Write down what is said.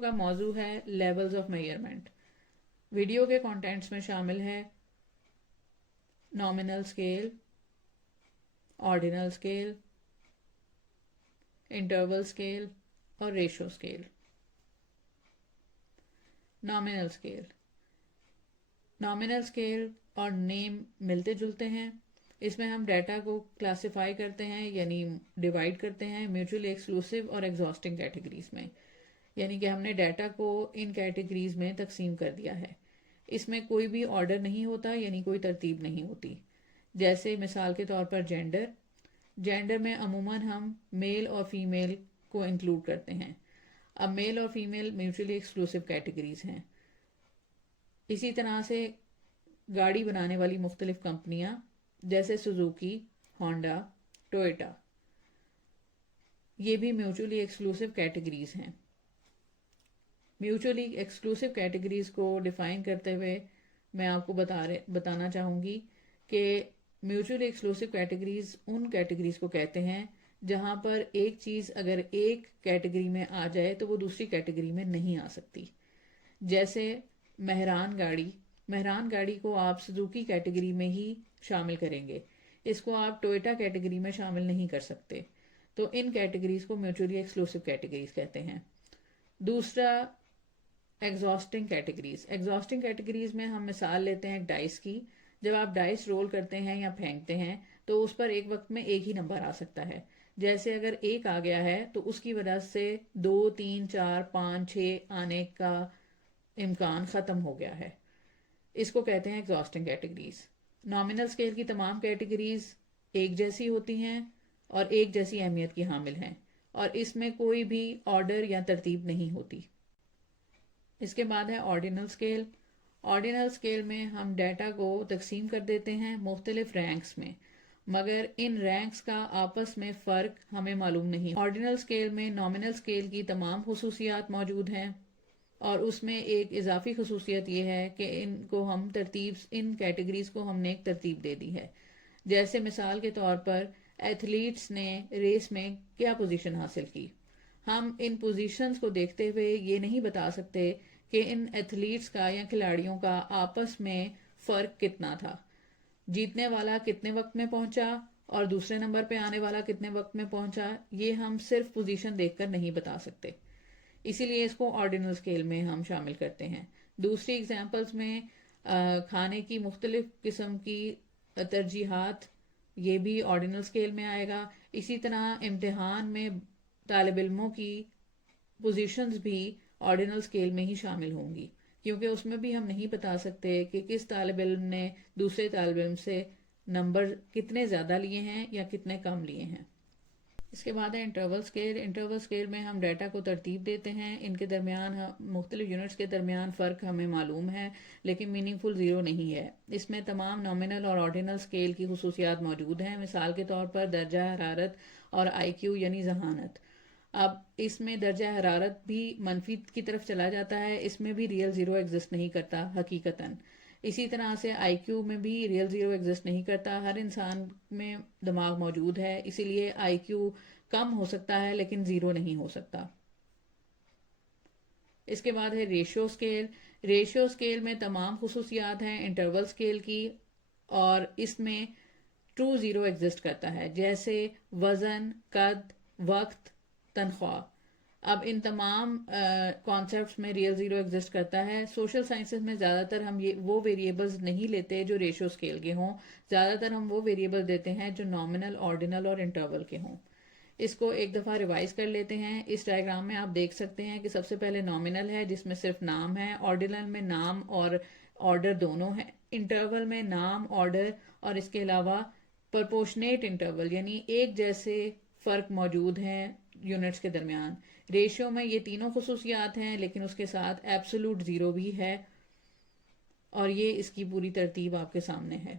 کا موضوع ہے لیولز آف میئرمنٹ. ویڈیو کے کانٹینٹس میں شامل ہے nominal scale, ordinal scale, interval scale اور ratio scale. Nominal scale, nominal scale اور نیم ملتے جلتے ہیں. اس میں ہم ڈیٹا کو کلاسیفائی کرتے ہیں، یعنی ڈیوائڈ کرتے ہیں میوچولی ایکسکلوسیو اور ایگزاسٹنگ کیٹیگریز میں. یعنی کہ ہم نے ڈیٹا کو ان کیٹیگریز میں تقسیم کر دیا ہے. اس میں کوئی بھی آرڈر نہیں ہوتا، یعنی کوئی ترتیب نہیں ہوتی. جیسے مثال کے طور پر جینڈر میں عموماً ہم میل اور فیمیل کو انکلوڈ کرتے ہیں. اب میل اور فیمیل میوچولی ایکسکلوسیو کیٹیگریز ہیں. اسی طرح سے گاڑی بنانے والی مختلف کمپنیاں جیسے سوزوکی، ہونڈا، ٹوئٹا، یہ بھی میوچولی ایکسکلوسیو کیٹیگریز ہیں. میوچولی ایکسکلوسیو کیٹیگریز کو ڈیفائن کرتے ہوئے میں آپ کو بتانا چاہوں گی کہ mutually exclusive categories in categories کو کہتے ہیں جہاں پر ایک چیز اگر ایک کیٹیگری میں آ جائے تو وہ دوسری کیٹیگری میں نہیں آ سکتی. جیسے مہران گاڑی کو آپ سوزوکی کیٹیگری میں ہی شامل کریں گے، اس کو آپ ٹوئٹا کیٹیگری میں شامل نہیں کر سکتے. تو ان کیٹیگریز کو میوچولی ایکسکلوسیو کیٹیگریز کہتے ہیں. دوسرا ایگزاسٹنگ کیٹیگریز میں ہم مثال لیتے ہیں ڈائس کی. جب آپ ڈائس رول کرتے ہیں یا پھینکتے ہیں تو اس پر ایک وقت میں ایک ہی نمبر آ سکتا ہے. جیسے اگر ایک آ گیا ہے تو اس کی وجہ سے 2، 3، 4، 5، 6 آنے کا امکان ختم ہو گیا ہے. اس کو کہتے ہیں ایگزاسٹنگ کیٹیگریز. نامنل اسکیل کی تمام کیٹیگریز ایک جیسی ہوتی ہیں اور ایک جیسی اہمیت کی حامل ہیں، اور اس میں کوئی بھی آرڈر یا ترتیب نہیں ہوتی. اس کے بعد ہے آرڈینل اسکیل. آرڈینل اسکیل میں ہم ڈیٹا کو تقسیم کر دیتے ہیں مختلف رینکس میں، مگر ان رینکس کا آپس میں فرق ہمیں معلوم نہیں. آرڈینل اسکیل میں نامنل اسکیل کی تمام خصوصیات موجود ہیں، اور اس میں ایک اضافی خصوصیت یہ ہے کہ ان کیٹیگریز کو ہم نے ایک ترتیب دے دی ہے. جیسے مثال کے طور پر ایتھلیٹس نے ریس میں کیا پوزیشن حاصل کی. ہم ان پوزیشنز کو دیکھتے ہوئے یہ نہیں بتا سکتے کہ ان ایتھلیٹس کا یا کھلاڑیوں کا آپس میں فرق کتنا تھا. جیتنے والا کتنے وقت میں پہنچا اور دوسرے نمبر پہ آنے والا کتنے وقت میں پہنچا، یہ ہم صرف پوزیشن دیکھ کر نہیں بتا سکتے. اسی لیے اس کو آرڈینل اسکیل میں ہم شامل کرتے ہیں. دوسری ایگزامپلس میں کھانے کی مختلف قسم کی ترجیحات، یہ بھی آرڈینل اسکیل میں آئے گا. اسی طرح امتحان میں طالب علموں کی پوزیشنز بھی آرڈینل اسکیل میں ہی شامل ہوں گی، کیونکہ اس میں بھی ہم نہیں بتا سکتے کہ کس طالب علم نے دوسرے طالب علم سے نمبر کتنے زیادہ لیے ہیں یا کتنے کم لیے ہیں. اس کے بعد ہے انٹرول اسکیل. انٹرول اسکیل میں ہم ڈیٹا کو ترتیب دیتے ہیں. ان کے درمیان مختلف یونٹس کے درمیان فرق ہمیں معلوم ہے، لیکن میننگ فل زیرو نہیں ہے. اس میں تمام نامنل اور آرڈینل اسکیل کی خصوصیات موجود ہیں. مثال کے طور پر درجہ حرارت اور آئی کیو یعنی ذہانت. اب اس میں درجہ حرارت بھی منفی کی طرف چلا جاتا ہے، اس میں بھی ریئل زیرو ایگزسٹ نہیں کرتا حقیقتاً. اسی طرح سے آئی کیو میں بھی ریئل زیرو ایگزسٹ نہیں کرتا. ہر انسان میں دماغ موجود ہے، اسی لیے آئی کیو کم ہو سکتا ہے لیکن زیرو نہیں ہو سکتا. اس کے بعد ہے ریشو اسکیل. ریشو اسکیل میں تمام خصوصیات ہیں انٹرول اسکیل کی، اور اس میں ٹرو زیرو ایگزسٹ کرتا ہے، جیسے وزن، قد، وقت، تنخواہ. اب ان تمام کانسیپٹس میں ریئل زیرو ایگزسٹ کرتا ہے. سوشل سائنسز میں زیادہ تر ہم وہ ویریبلز نہیں لیتے جو ریشو اسکیل کے ہوں، زیادہ تر ہم وہ ویریبل دیتے ہیں جو نامنل، آرڈینل اور انٹرول کے ہوں. اس کو ایک دفعہ ریوائز کر لیتے ہیں. اس ڈائیگرام میں آپ دیکھ سکتے ہیں کہ سب سے پہلے نامنل ہے جس میں صرف نام ہے. آرڈینل میں نام اور آرڈر دونوں ہیں. انٹرول میں نام، آرڈر اور اس کے علاوہ پرپورشنیٹ انٹرول یعنی ایک جیسے فرق موجود ہیں یونٹس کے درمیان. ریشیو میں یہ تینوں خصوصیات ہیں لیکن اس کے ساتھ ایبسولوٹ زیرو بھی ہے، اور یہ اس کی پوری ترتیب آپ کے سامنے ہے.